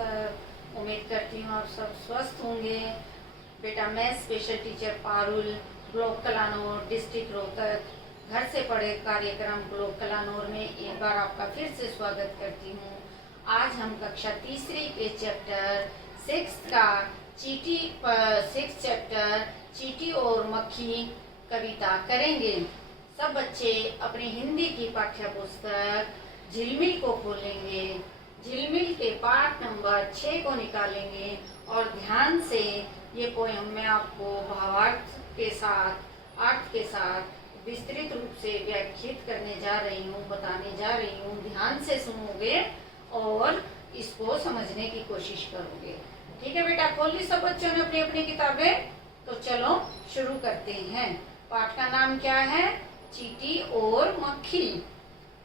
Sir. उम्मीद करती हूँ आप सब स्वस्थ होंगे। बेटा मैं special teacher Parul, block Kalanaur, district Rohtak, घर से पढ़े कार्यक्रम ब्लॉक कलानौर में एक बार आपका फिर से स्वागत करती हूँ। आज हम कक्षा तीसरी के चैप्टर 6 का सिक्स चैप्टर चींटी और मक्खी कविता करेंगे। सब बच्चे अपनी हिंदी की पाठ्य पुस्तक झिलमिल को खोलेंगे, झिलमिल के पाठ नंबर 6 को निकालेंगे और ध्यान से ये पोयम मैं आपको भावार्थ के साथ, अर्थ के साथ विस्तृत रूप से व्याख्यात करने जा रही हूँ, बताने जा रही हूँ। ध्यान से सुनोगे और इसको समझने की कोशिश करोगे। ठीक है बेटा, खोल ली सब बच्चों ने अपनी अपनी किताबें? तो चलो शुरू करते हैं। पाठ का नाम क्या है? चींटी और मक्खी।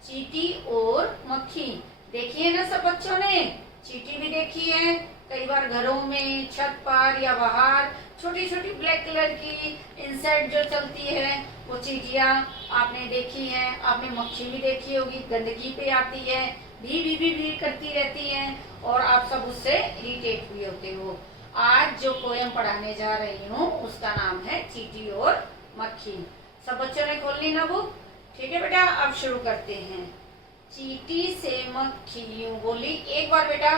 चींटी और मक्खी देखिए ना सब बच्चों ने, चींटी भी देखी है। कई बार घरों में, छत पर या बाहर छोटी छोटी ब्लैक कलर की इंसेक्ट जो चलती है वो चींटियां आपने देखी है। आपने मक्खी भी देखी होगी, गंदगी पे आती है, भी करती रहती है और आप सब उससे इरिटेट भी होते हो। आज जो पोयम पढ़ाने जा रही हूँ उसका नाम है चींटी और मक्खी। सब बच्चों ने खोल ली ना बुक? ठीक है बेटा, अब शुरू करते हैं। चींटी से मक्खी यूं बोली। एक बार बेटा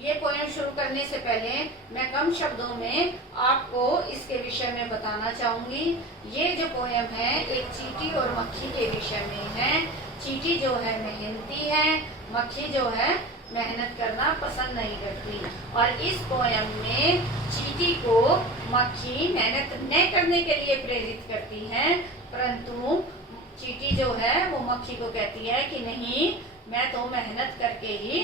ये पोयम शुरू करने से पहले मैं कम शब्दों में आपको इसके विषय में बताना चाहूंगी। ये जो पोयम है एक चींटी और मक्खी के विषय में है। चींटी जो है मेहनती है, मक्खी जो है मेहनत करना पसंद नहीं करती। और इस पोयम में चींटी को मक्खी मेहनत न करने के लिए प्रेरित करती है, परंतु चींटी जो है वो मक्खी को कहती है कि नहीं, मैं तो मेहनत करके ही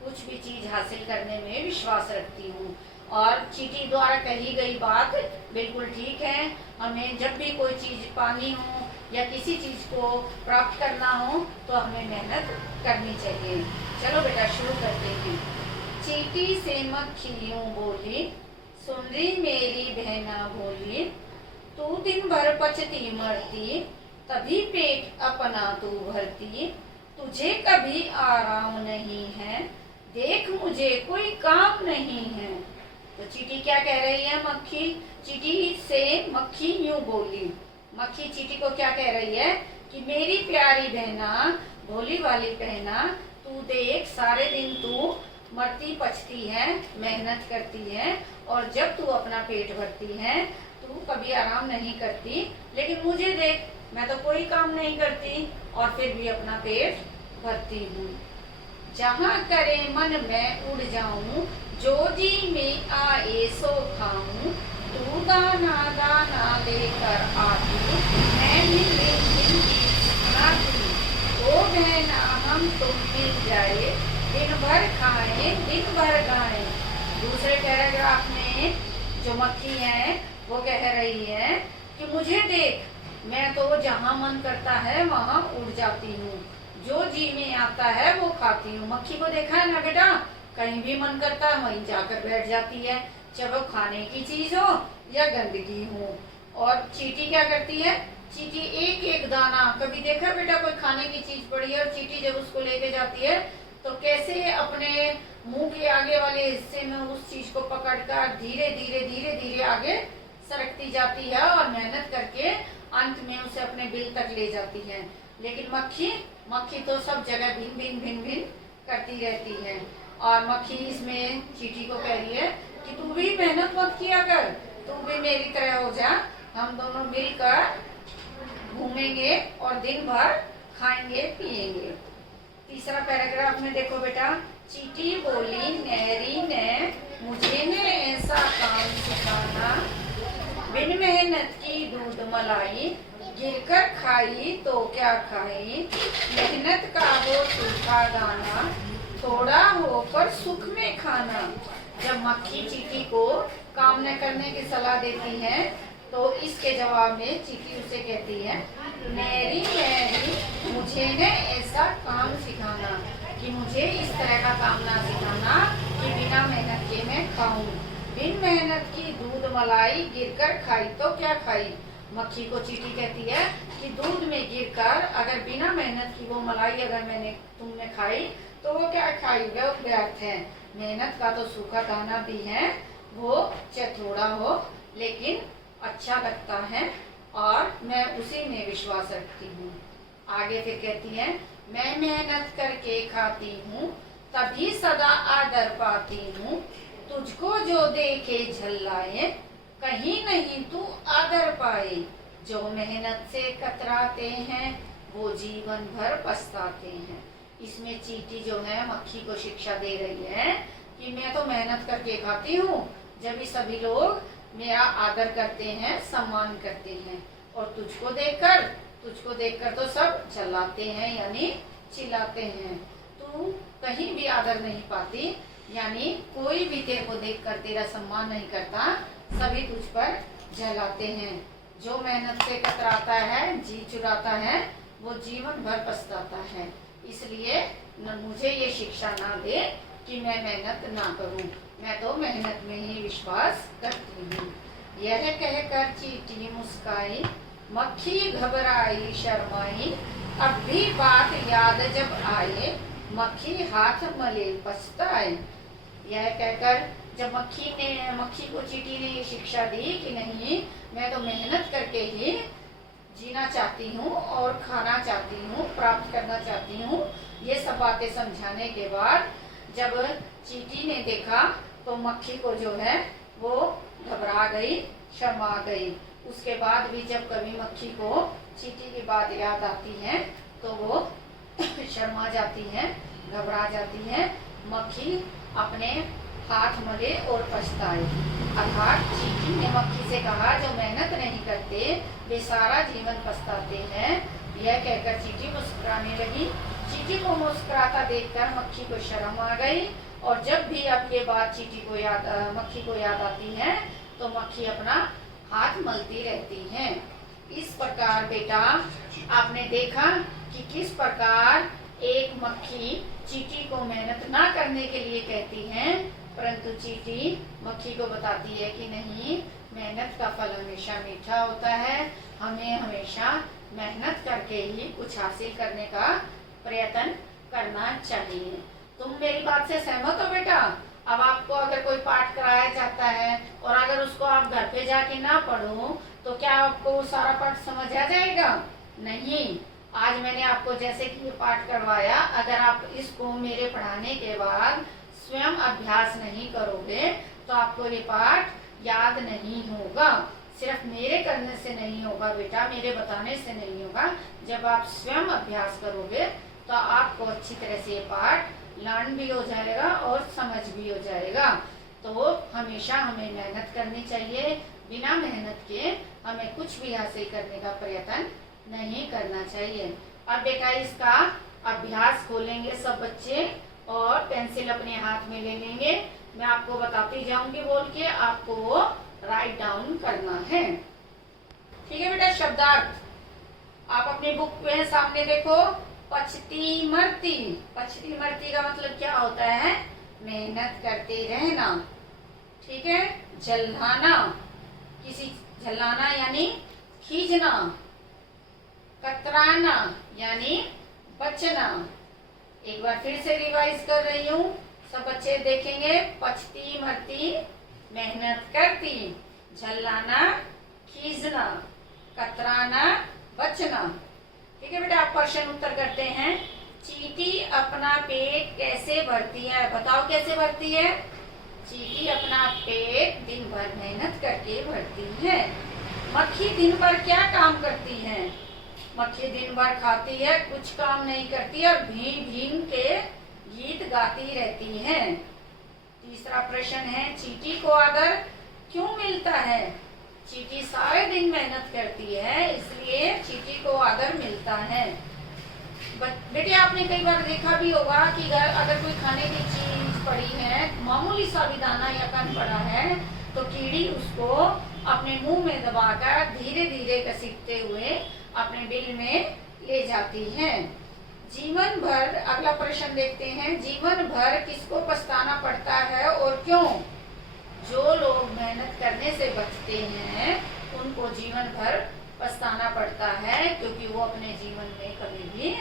कुछ भी चीज हासिल करने में विश्वास रखती हूँ। और चींटी द्वारा कही गई बात बिल्कुल ठीक है। हमें जब भी कोई चीज पानी हो या किसी चीज को प्राप्त करना हो तो हमें मेहनत करनी चाहिए। चलो बेटा शुरू करते हैं। चींटी से मक्खी यूं बोली, सुन रही मेरी बहना बोली, तू दिन भर पचती मरती, तभी पेट अपना तू भरती, तुझे कभी आराम नहीं है, देख मुझे कोई काम नहीं है। तो चींटी क्या कह रही है? मक्खी चींटी से मक्खी यूं बोली। मक्खी चींटी को क्या कह रही है कि मेरी प्यारी बहना, भोली वाली बहना, तू देख सारे दिन तू मरती पचती है, मेहनत करती है और जब तू अपना पेट भरती है तू कभी आराम नहीं करती, लेकिन मुझे देख, मैं तो कोई काम नहीं करती और फिर भी अपना पेट भरती हूँ। जहाँ करे मन मैं उड़ जाऊं, जो जी में आए सो खाऊं, तू दाना दाना लेकर आती, मैं भी ओ बहना हम तुम मिल जाए, दिन भर खाएं दिन भर गाएं। दूसरे पैराग्राफ में जो मक्खी है वो कह रही है कि मुझे देख, मैं तो जहाँ मन करता है वहाँ उड़ जाती हूँ, जो जी में आता है वो खाती हूँ। मक्खी को देखा है ना बेटा, कहीं भी मन करता है वहीं जाकर बैठ जाती है, चाहे वो खाने की चीज हो या गंदगी हो। और चींटी क्या करती है? चींटी एक एक दाना, कभी देखा बेटा कोई खाने की चीज पड़ी है और चींटी जब उसको लेके जाती है तो कैसे अपने मुंह के आगे वाले हिस्से में उस चीज को पकड़कर धीरे धीरे धीरे धीरे आगे सरकती जाती है और मेहनत करके अंत में उसे अपने बिल तक ले जाती है। लेकिन मक्खी तो सब जगह भिन भिन करती रहती है। और मक्खी इसमें चींटी को कह रही है कि तू भी मेहनत मत किया कर, तू भी मेरी तरह हो जा, हम दोनों मिलकर घूमेंगे और दिन भर खाएंगे पिएंगे। तीसरा पैराग्राफ में देखो बेटा, चींटी बोली नहरी ने मुझे ने ऐसा काम सिखाना, बिन मेहनत की दूध मलाई, गिरकर खाई तो क्या खाई, मेहनत का वो सूखा दाना, थोड़ा होकर सुख में खाना। जब मक्खी चींटी को काम न करने की सलाह देती है तो इसके जवाब में चींटी उसे कहती है, मेरी मुझे ने ऐसा काम सिखाना कि मुझे इस तरह का काम ना सिखाना कि बिना मेहनत के मैं खाऊं। बिन मेहनत की दूध मलाई, गिरकर खाई तो क्या खाई। मक्खी को चींटी कहती है कि दूध में गिरकर अगर बिना मेहनत की वो मलाई अगर तुमने खाई तो वो क्या खाई, वो व्यर्थ है। मेहनत का तो सूखा दाना भी है, वो चाहे थोड़ा हो लेकिन अच्छा लगता है और मैं उसी में विश्वास रखती हूँ। आगे फिर कहती है, मैं मेहनत करके खाती हूँ तभी सदा आदर पाती हूँ, तुझको जो देखे झल्लाए कहीं नहीं तू आदर पाए, जो मेहनत से कतराते हैं वो जीवन भर पछताते हैं। इसमें चींटी जो है मक्खी को शिक्षा दे रही है कि मैं तो मेहनत करके खाती हूँ, जब भी सभी लोग मेरा आदर करते हैं, सम्मान करते हैं, और तुझको देखकर तो सब चिल्लाते हैं यानी चिल्लाते हैं। तू कहीं भी आदर नहीं पाती, यानी कोई भी तेरे को देखकर तेरा सम्मान नहीं करता, सभी तुझ पर जलाते हैं। जो मेहनत से कतराता है, जी चुराता है, वो जीवन भर पछताता है। इसलिए मुझे ये शिक्षा ना दे कि मैं मेहनत ना करूं, मैं तो मेहनत में ही विश्वास करती हूँ। यह कहकर चींटी मुस्काई, मक्खी घबराई शर्माई, अब भी बात याद जब आए, मक्खी हाथ मले पछताए। यह कहकर जब मक्खी को चींटी ने ये शिक्षा दी कि नहीं, मैं तो मेहनत करके ही जीना चाहती हूँ और खाना चाहती हूँ, प्राप्त करना चाहती हूँ, ये सब बातें समझाने के बाद जब चींटी ने देखा तो मक्खी को जो है वो घबरा गई, शर्मा गई। उसके बाद भी जब कभी मक्खी को चींटी की बात याद आती है तो वो शर्मा जाती है, घबरा जाती है। मक्खी अपने हाथ मले और पछताए। अर्थात चींटी ने मक्खी से कहा, जो मेहनत नहीं करते वे सारा जीवन पछताते हैं। यह कहकर चींटी मुस्कुराने लगी। चींटी को मुस्कुराता देखकर मक्खी को शर्म आ गई, और जब भी अब ये बात मक्खी को याद आती है तो मक्खी अपना हाथ मलती रहती है। इस प्रकार बेटा आपने देखा कि किस प्रकार एक मक्खी चींटी को मेहनत ना करने के लिए कहती है, परंतु चींटी मक्खी को बताती है कि नहीं, मेहनत का फल हमेशा मीठा होता है, हमें हमेशा मेहनत करके ही कुछ हासिल करने का प्रयत्न करना चाहिए। तुम मेरी बात से सहमत हो बेटा? अब आपको अगर कोई पाठ कराया जाता है और अगर उसको आप घर पे जाके ना पढ़ो तो क्या आपको सारा पाठ समझ आ जाएगा? नहीं। आज मैंने आपको जैसे कि ये पाठ करवाया, अगर आप इसको मेरे पढ़ाने के बाद स्वयं अभ्यास नहीं करोगे तो आपको ये पाठ याद नहीं होगा। सिर्फ मेरे करने से नहीं होगा बेटा, मेरे बताने से नहीं होगा। जब आप स्वयं अभ्यास करोगे तो आपको अच्छी तरह से ये पाठ लर्न भी हो जाएगा और समझ भी हो जाएगा। तो हमेशा हमें मेहनत करनी चाहिए, बिना मेहनत के हमें कुछ भी हासिल करने का प्रयत्न नहीं करना चाहिए। अब बेटा इसका अभ्यास खोलेंगे सब बच्चे और पेंसिल अपने हाथ में ले लेंगे। मैं आपको बताती जाऊंगी बोल के, आपको वो राइट डाउन करना है। ठीक है बेटा, शब्दार्थ आप अपनी बुक में सामने देखो। पछती मरती, पछती मरती का मतलब क्या होता है? मेहनत करते रहना। ठीक है। झल्लाना, झल्लाना यानी खींचना। कतराना यानी बचना। एक बार फिर से रिवाइज कर रही हूँ, सब बच्चे देखेंगे। पछती मरती, मेहनत करती। झल्लाना, खींचना। कतराना, बचना। ठीक है बेटा, आप क्वेश्चन उत्तर करते हैं। चींटी अपना पेट कैसे भरती है? बताओ कैसे भरती है? चींटी अपना पेट दिन भर मेहनत करके भरती है। मक्खी दिन भर क्या काम करती है? मक्खी दिन भर खाती है, कुछ काम नहीं करती और भीन भीन के गीत गाती रहती है। तीसरा प्रश्न है, चींटी को आदर क्यों मिलता है? चींटी सारे दिन मेहनत करती है, इसलिए चींटी को आदर मिलता है। बेटे आपने कई बार देखा भी होगा कि अगर कोई खाने की चीज पड़ी है, मामूली सा भी दाना या कण पड़ा है, तो कीड़ी उसको अपने मुंह में दबाकर धीरे धीरे घसीटते हुए अपने बिल में ले जाती है। जीवन भर, अगला प्रश्न देखते हैं, जीवन भर किसको पछताना पड़ता है और क्यों? जो लोग मेहनत करने से बचते हैं उनको जीवन भर पछताना पड़ता है, क्योंकि वो अपने जीवन में कभी भी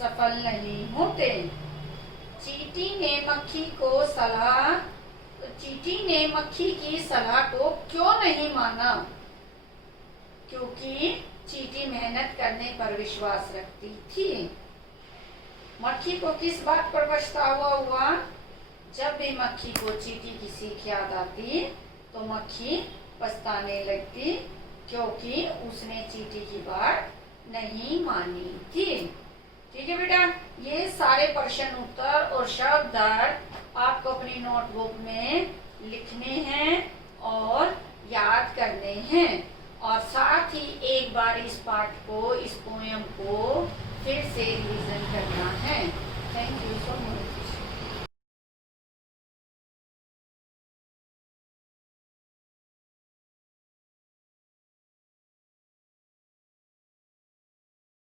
सफल नहीं होते। चींटी ने मक्खी की सलाह को क्यों नहीं माना? क्योंकि चींटी मेहनत करने पर विश्वास रखती थी। मक्खी को किस बात पर पछतावा हुआ? जब भी मक्खी को चींटी की सीख याद आती तो मक्खी पछताने लगती, क्योंकि उसने चींटी की बात नहीं मानी थी। ठीक है बेटा, ये सारे प्रश्न उत्तर और शब्दार्थ आपको अपनी नोटबुक में लिखने हैं और याद करने हैं, और साथ ही एक बार इस पाठ को, इस पोयम को फिर से रिवीजन करना है। Thank you so much.